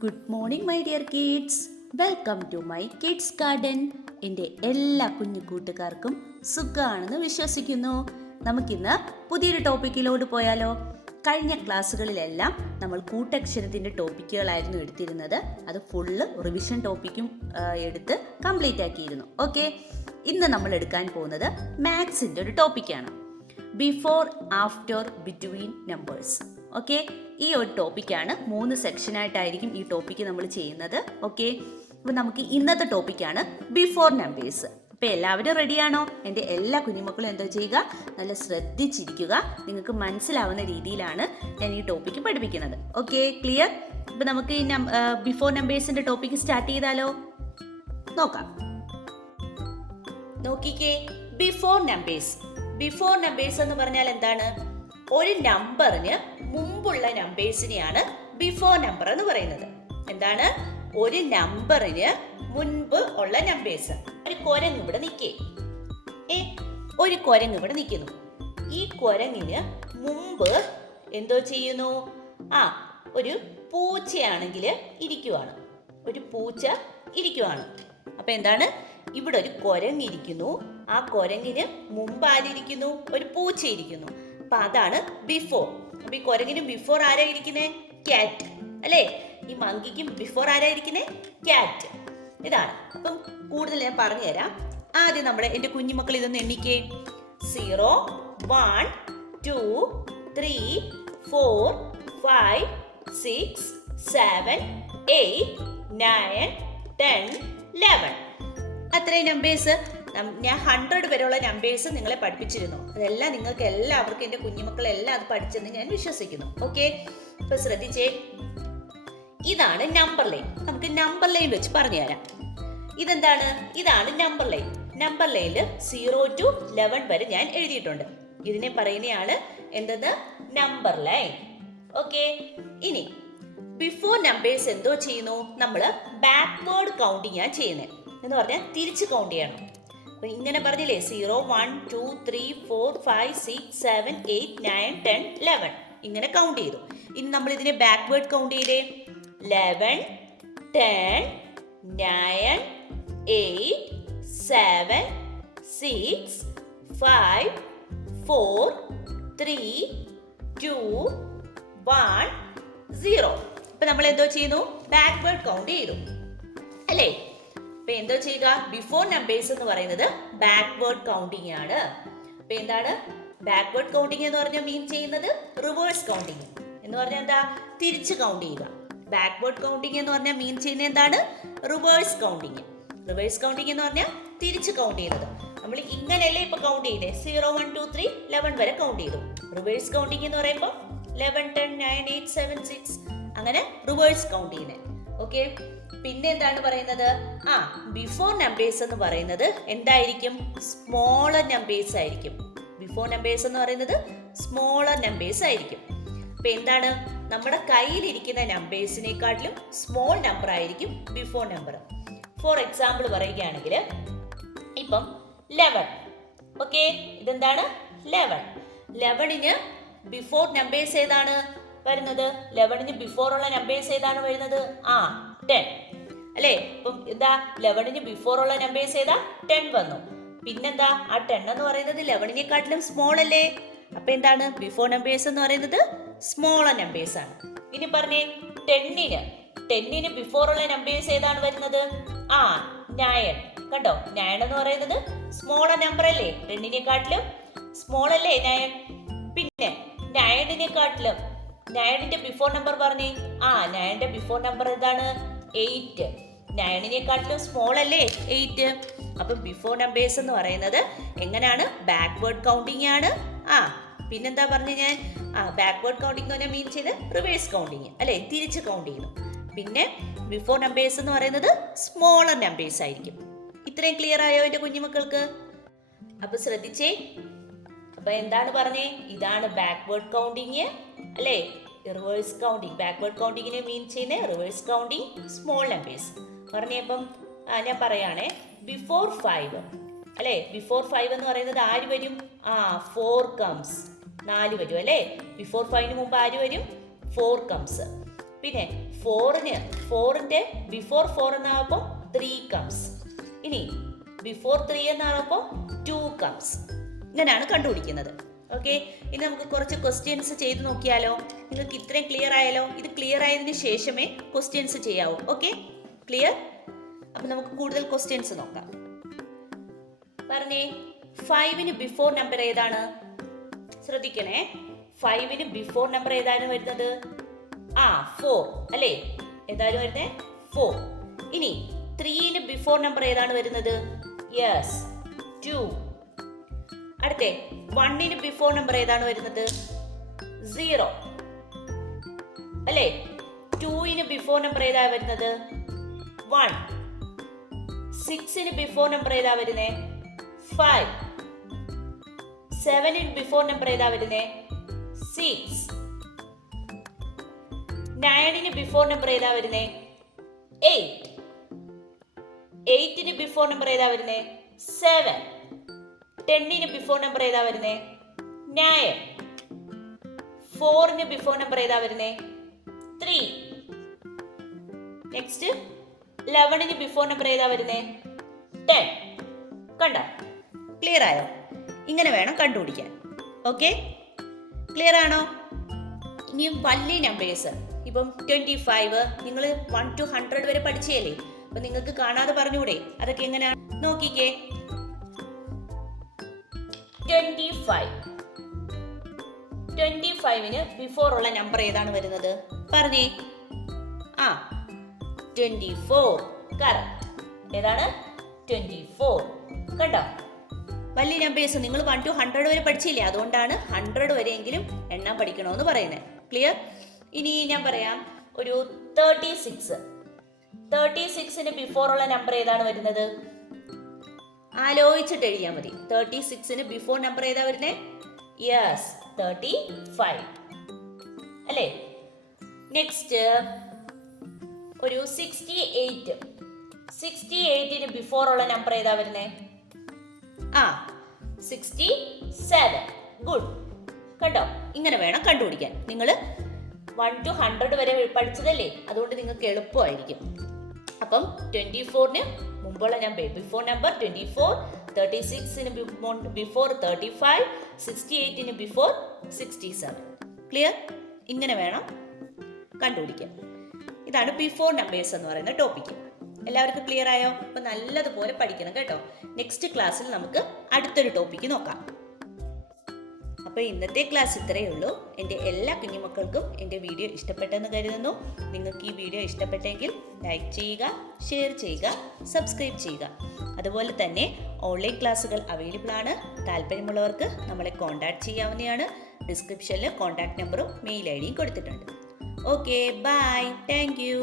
Good morning my dear kids. Welcome to my kids garden. എൻ്റെ എല്ലാ കുഞ്ഞു കൂട്ടുകാർക്കും സുഖമാണെന്ന് വിശ്വസിക്കുന്നു. നമുക്കിന്ന് പുതിയൊരു ടോപ്പിക്കിലോട്ട് പോയാലോ? കഴിഞ്ഞ ക്ലാസ്സുകളിലെല്ലാം നമ്മൾ കൂട്ടക്ഷരത്തിൻ്റെ ടോപ്പിക്കുകളായിരുന്നു എടുത്തിരുന്നത്. അത് ഫുള്ള് റിവിഷൻ ടോപ്പിക്കും എടുത്ത് കംപ്ലീറ്റ് ആക്കിയിരുന്നു. ഓക്കെ, ഇന്ന് നമ്മൾ എടുക്കാൻ പോകുന്നത് മാത്സിൻ്റെ ഒരു ടോപ്പിക്കാണ്. Before, after, between numbers. Okay, ഈ ഒരു ടോപ്പിക്കാണ് 3 സെക്ഷനായിട്ടായിരിക്കും ഈ ടോപ്പിക്ക് നമ്മൾ ചെയ്യുന്നത്. ഓക്കെ, അപ്പോൾ നമുക്ക് ഇന്നത്തെ ടോപ്പിക്കാണ് ബിഫോർ നമ്പേഴ്സ്. അപ്പോൾ എല്ലാവരും റെഡിയാണോ? എൻ്റെ എല്ലാ കുഞ്ഞുമക്കളും എന്താ ചെയ്യുക, നല്ല ശ്രദ്ധിച്ചിരിക്കുക. നിങ്ങൾക്ക് മനസ്സിലാവുന്ന രീതിയിലാണ് ഞാൻ ഈ ടോപ്പിക്ക് പഠിപ്പിക്കുന്നത്. Okay, clear? അപ്പോൾ നമുക്ക് ഈ ബിഫോർ നമ്പേഴ്സിൻ്റെ ടോപ്പിക്ക് സ്റ്റാർട്ട് ചെയ്താലോ? നോക്കാം. നോക്കിക്കേ, ബിഫോർ നമ്പേഴ്സ്. ബിഫോർ നമ്പേഴ്സ് എന്ന് പറഞ്ഞാൽ എന്താണ്? ഒരു നമ്പറിന് മുമ്പുള്ള നമ്പേഴ്സിനെയാണ് ബിഫോർ നമ്പർ എന്ന് പറയുന്നത്. എന്താണ്? ഒരു നമ്പറിന് മുൻപ് ഉള്ള നമ്പേഴ്സ്. ഒരു കുരങ്ങ് ഇവിടെ നിൽക്കേ, ഒരു കുരങ്ങ് ഇവിടെ നിൽക്കുന്നു. ഈ കുരങ്ങിന് മുമ്പ് എന്തോ ചെയ്യുന്നു? ഒരു പൂച്ചയാണെങ്കിൽ ഇരിക്കുവാണ്. ഒരു പൂച്ച ഇരിക്കുവാണ്. അപ്പൊ എന്താണ്? ഇവിടെ ഒരു കുരങ്ങിരിക്കുന്നു. ആ കുരങ്ങിന് മുമ്പ് ആരിയ്ക്കുന്നു? ഒരു പൂച്ച ഇരിക്കുന്നു. അപ്പൊ അതാണ് ബിഫോർ. അപ്പൊ ഈ കുരങ്ങിന് ബിഫോർ ആരാ ഇരിക്കുന്നത്? ക്യാറ്റ് അല്ലേ? ഈ മങ്കിക്കും ബിഫോർ ആരാ ഇരിക്കുന്നത്? ക്യാറ്റ്. ഇതാണ്. അപ്പം കൂടുതൽ ഞാൻ പറഞ്ഞു തരാം. ആദ്യം എൻ്റെ കുഞ്ഞുമക്കൾ ഇതൊന്ന് എണ്ണിക്കേ. 0, 1, 2, 3, 4, 5, 6, 7, 8, 9, 10, 11. അത്രയും നമ്പേഴ്സ്. ഞാൻ 100 വരെയുള്ള നമ്പേഴ്സ് നിങ്ങളെ പഠിപ്പിച്ചിരുന്നു. അതെല്ലാം നിങ്ങൾക്ക് എല്ലാവർക്കും, എൻ്റെ കുഞ്ഞുമക്കളെല്ലാം അത് പഠിച്ചെന്ന് ഞാൻ വിശ്വസിക്കുന്നു. ഓക്കെ, ഇപ്പൊ ശ്രദ്ധിച്ചേ. ഇതാണ് നമ്പർ ലൈൻ. നമുക്ക് നമ്പർ ലൈൻ വെച്ച് പറഞ്ഞു തരാം. ഇതെന്താണ്? ഇതാണ് നമ്പർ ലൈൻ. നമ്പർ ലൈനിൽ 0 to 11 വരെ ഞാൻ എഴുതിയിട്ടുണ്ട്. ഇതിനെ പറയുന്നതാണ് എന്തെന്ന്? Number line. ഓക്കെ, ഇനി ബിഫോർ നമ്പേഴ്സ് എന്തോ ചെയ്യുന്നു? നമ്മൾ ബാക്ക്വേർഡ് കൗണ്ടിങ് ആണ് ചെയ്യുന്നത്. എന്ന് പറഞ്ഞാൽ തിരിച്ച് കൗണ്ട് ചെയ്യണം. അപ്പൊ ഇങ്ങനെ പറഞ്ഞില്ലേ, 0, 1, 2, 3, 4, 5, 6, 7, 8, 9, 10, 11 ഇങ്ങനെ കൗണ്ട് ചെയ്തു. ഇനി നമ്മൾ ഇതിനെ ബാക്ക്വേർഡ് കൗണ്ട് ചെയ്തേ. 11, 10, 9, 8, 7, 6, 5, 4, 3, 2, 1, 0. അപ്പൊ നമ്മൾ എന്തോ ചെയ്യുന്നു? ബാക്ക്വേർഡ് കൗണ്ട് ചെയ്തു അല്ലേ? അപ്പൊ എന്തോ ചെയ്യുക? ബിഫോർ നമ്പേഴ്സ് എന്ന് പറയുന്നത് ബാക്ക്വേർഡ് കൗണ്ടിങ് ആണ്. അപ്പൊ എന്താണ് ബാക്ക്വേർഡ് കൗണ്ടിങ് എന്ന് പറഞ്ഞാൽ മീൻ ചെയ്യുന്നത്? റിവേഴ്സ് കൗണ്ടിങ് എന്ന് പറഞ്ഞാൽ എന്താ? തിരിച്ച് കൗണ്ട് ചെയ്യുക. ബാക്ക്വേർഡ് കൗണ്ടിങ് എന്ന് പറഞ്ഞാൽ മീൻ ചെയ്യുന്നത് എന്താണ്? Reverse counting. റിവേഴ്സ് കൗണ്ടിങ് എന്ന് പറഞ്ഞാൽ തിരിച്ച് കൗണ്ട് ചെയ്യുന്നത്. നമ്മൾ ഇങ്ങനെയല്ലേ ഇപ്പൊ കൗണ്ട് ചെയ്തേ? 0, 1, 2, 3, 11 വരെ കൗണ്ട് ചെയ്തു. റിവേഴ്സ് കൗണ്ടിങ് എന്ന് പറയുമ്പോൾ 11, 10, 9, 8, 7, 6 അങ്ങനെ റിവേഴ്സ് കൗണ്ട് ചെയ്യുന്നത്. ഓക്കെ, പിന്നെ എന്താണ് പറയുന്നത്? ബിഫോർ നമ്പേഴ്സ് എന്ന് പറയുന്നത് എന്തായിരിക്കും? സ്മോളർ നമ്പേഴ്സ് ആയിരിക്കും. ബിഫോർ നമ്പേഴ്സ് എന്ന് പറയുന്നത് സ്മോളർ നമ്പേഴ്സ് ആയിരിക്കും. അപ്പൊ എന്താണ്? നമ്മുടെ കയ്യിലിരിക്കുന്ന നമ്പേഴ്സിനെക്കാട്ടിലും സ്മോൾ നമ്പർ ആയിരിക്കും ബിഫോർ നമ്പർ. ഫോർ എക്സാമ്പിൾ പറയുകയാണെങ്കിൽ ഇപ്പം 11. ഓക്കെ, ഇതെന്താണ്? 11. 11ന് ബിഫോർ നമ്പേഴ്സ് ഏതാണ് വരുന്നത്? 11ന് ബിഫോർ ഉള്ള നമ്പേഴ്സ് ഏതാണ് വരുന്നത്? 10 അല്ലേ? ഇപ്പം എന്താ? 11ന് ബിഫോർ ഉള്ള നമ്പേഴ്സ് ഏതാ? 10 വന്നു. പിന്നെന്താ? ആ 10 എന്ന് പറയുന്നത് 11നെക്കാട്ടിലും സ്മോൾ അല്ലേ? അപ്പൊ എന്താണ്? ബിഫോർ നമ്പേഴ്സ് എന്ന് പറയുന്നത് സ്മോളർ നമ്പേഴ്സ് ആണ്. ഇനി പറഞ്ഞേ, 10ന് ബിഫോർ ഉള്ള നമ്പേഴ്സ് ഏതാണ് വരുന്നത്? 9. കണ്ടോ? 9 എന്ന് പറയുന്നത് സ്മോളർ നമ്പർ അല്ലേ? 10നെക്കാട്ടിലും സ്മോൾ അല്ലേ 9? പിന്നെ 9നെക്കാട്ടിലും 9ന്റെ ബിഫോർ നമ്പർ പറഞ്ഞേ. 9ന്റെ ബിഫോർ നമ്പർ എന്താണ്? 8. 9നെക്കാട്ടിലും സ്മോൾ അല്ലേ 8? അപ്പൊ ബിഫോർ നമ്പേഴ്സ് എന്ന് പറയുന്നത് എങ്ങനെയാണ്? ബാക്ക്വേർഡ് കൗണ്ടിങ് ആണ്. പിന്നെന്താ പറഞ്ഞു ഞാൻ? ബാക്ക്വേർഡ് കൗണ്ടിങ് എന്ന് പറഞ്ഞാൽ മീൻ ചെയ്ത് റിവേഴ്സ് കൗണ്ടിങ് അല്ലെ? തിരിച്ച് കൗണ്ട് ചെയ്യുന്നു. പിന്നെ ബിഫോർ നമ്പേഴ്സ് എന്ന് പറയുന്നത് സ്മോളർ നമ്പേഴ്സ് ആയിരിക്കും. ഇത്രയും ക്ലിയർ ആയോ എൻ്റെ കുഞ്ഞുമക്കൾക്ക്? അപ്പൊ ശ്രദ്ധിച്ചേ. അപ്പൊ എന്താണ് പറഞ്ഞേ? ഇതാണ് ബാക്ക്വേർഡ് കൗണ്ടിങ് അല്ലേ? Reverse counting. ബാക്ക്വേർഡ് കൗണ്ടിങ്ങിനെ മീൻ ചെയ്യുന്നത് റിവേഴ്സ് കൗണ്ടിങ്, സ്മോൾ നമ്പേഴ്സ് പറഞ്ഞപ്പം ഞാൻ പറയാണേ. ബിഫോർ 5 അല്ലേ? ബിഫോർ 5 എന്ന് പറയുന്നത് ആര് വരും? 4 കംസ് 4 വരും അല്ലേ? ബിഫോർ 5ന് മുമ്പ് ആര് വരും? 4 കംസ്. പിന്നെ ഫോറിന്റെ ബിഫോർ 4 എന്നാകുമ്പോൾ 3 കംസ്. ഇനി ബിഫോർ 3 എന്നാകുമ്പോൾ 2 കംസ്. ഇങ്ങനെയാണ് കണ്ടുപിടിക്കുന്നത്. ഓക്കെ, ഇനി നമുക്ക് കുറച്ച് ക്വസ്റ്റ്യൻസ് ചെയ്ത് നോക്കിയാലോ? നിങ്ങൾക്ക് ഇത്രയും ക്ലിയർ ആയാലോ? ഇത് ക്ലിയർ ആയതിനു ശേഷമേ ക്വസ്റ്റ്യൻസ് ചെയ്യാവൂ. Okay, clear? അപ്പൊ നമുക്ക് കൂടുതൽ ക്വസ്റ്റ്യൻസ് നോക്കാം. പറഞ്ഞേ, 5ന് ബിഫോർ നമ്പർ ഏതാണ്? ശ്രദ്ധിക്കണേ, 5ന് ബിഫോർ നമ്പർ ഏതാണ് വരുന്നത്? 4 അല്ലേ? ഏതായാലും വരുന്നേ 4. ഇനി 3ന് ബിഫോർ നമ്പർ ഏതാണ് വരുന്നത്? യെസ്, 2. അടുത്തേ 1ന് ബിഫോർ നമ്പർ ഏതാണ് വരുന്നത്? 0 അല്ലേ? 2ന് ബിഫോർ നമ്പർ ഏതാ വരുന്നത്? 1. 6ന് ബിഫോർ നമ്പർ ഏതാ വരുന്നേ? 5. 7ന് ബിഫോർ നമ്പർ ഏതാ വരുന്നേ? 6. 9ന് ബിഫോർ നമ്പർ ഏതാ വരുന്നേ? 8. 8ന് ബിഫോർ നമ്പർ ഏതാ വരുന്നേ? 7. 10ന് ബിഫോർ നമ്പർ ഏതാ വരുന്നേ? 9. 4ന് ബിഫോർ നമ്പർ ഏതാ വരുന്നേ? 3. നെക്സ്റ്റ് 11ന് ബിഫോർ നമ്പർ ഏതാ വരുന്നേ? 10. കണ്ടോ? ക്ലിയർ ആയോ? ഇങ്ങനെ വേണം കണ്ടുപിടിക്കാൻ. ഓക്കെ, ക്ലിയർ ആണോ? ഇനിയും വലിയ നമ്പേഴ്സ്, ഇപ്പം 25 നിങ്ങൾ 1 to 100 വരെ പഠിച്ചല്ലേ? അപ്പൊ നിങ്ങൾക്ക് കാണാതെ പറഞ്ഞൂടെ? അതൊക്കെ എങ്ങനെയാണ് നോക്കിക്കേ. 25ന് ബിഫോർ ഉള്ള നമ്പർ ഏതാണ് വരുന്നത്? പറഞ്ഞേ. 24. കറക്റ്റ്. ഏതാണ്? 24. കണ്ടോ? വലിയ നമ്പേഴ്സ് നിങ്ങൾ 1 to 100 വരെ പഠിച്ചില്ലേ? അതുകൊണ്ടാണ് 100 വരെയെങ്കിലും എണ്ണാൻ പഠിക്കണമെന്ന് പറയുന്നത്. ക്ലിയർ? ഇനി ഞാൻ പറയാം, ഒരു 36ന് ബിഫോർ ഉള്ള നമ്പർ ഏതാണ് വരുന്നത്? ആലോചിച്ചിട്ട് എഴുതിയാൽ മതി. 36ന് ബിഫോർ നമ്പർ ഏതാ വരുന്നേ? യെസ്, 35 അല്ലേ? നെക്സ്റ്റ് ഒരു 68ന് ബിഫോർ ഉള്ള നമ്പർ ഏതാ വരുന്നേ? 67. ഗുഡ്. കണ്ടോ? ഇങ്ങനെ വേണം കണ്ടുപിടിക്കാൻ. നിങ്ങൾ 1 to 100 വരെ പഠിച്ചതല്ലേ? അതുകൊണ്ട് നിങ്ങൾക്ക് എളുപ്പമായിരിക്കും. അപ്പം 24ന് മുമ്പുള്ള നമ്പർ ബിഫോർ നമ്പർ 24, 36ന് ബിഫോർ 35, 68ന് ബിഫോർ 67. ക്ലിയർ? ഇങ്ങനെ വേണം കണ്ടുപിടിക്കാൻ. ഇതാണ് ബിഫോർ നമ്പേഴ്സ് എന്ന് പറയുന്ന ടോപ്പിക്ക്. എല്ലാവർക്കും ക്ലിയർ ആയോ? അപ്പൊ നല്ലതുപോലെ പഠിക്കണം കേട്ടോ. നെക്സ്റ്റ് ക്ലാസ്സിൽ നമുക്ക് അടുത്തൊരു ടോപ്പിക്ക് നോക്കാം. അപ്പോൾ ഇന്നത്തെ ക്ലാസ് ഇത്രയേ ഉള്ളൂ. എൻ്റെ എല്ലാ കുഞ്ഞുമക്കൾക്കും എൻ്റെ വീഡിയോ ഇഷ്ടപ്പെട്ടെന്ന് കരുതുന്നു. നിങ്ങൾക്ക് ഈ വീഡിയോ ഇഷ്ടപ്പെട്ടെങ്കിൽ ലൈക്ക് ചെയ്യുക, ഷെയർ ചെയ്യുക, സബ്സ്ക്രൈബ് ചെയ്യുക. അതുപോലെ തന്നെ ഓൺലൈൻ ക്ലാസ്സുകൾ അവൈലബിൾ ആണ്. താല്പര്യമുള്ളവർക്ക് നമ്മളെ കോൺടാക്ട് ചെയ്യാവുന്നതാണ്. ഡിസ്ക്രിപ്ഷനിൽ കോൺടാക്ട് നമ്പറും മെയിൽ ഐ ഡിയും കൊടുത്തിട്ടുണ്ട്. Okay, bye, thank U.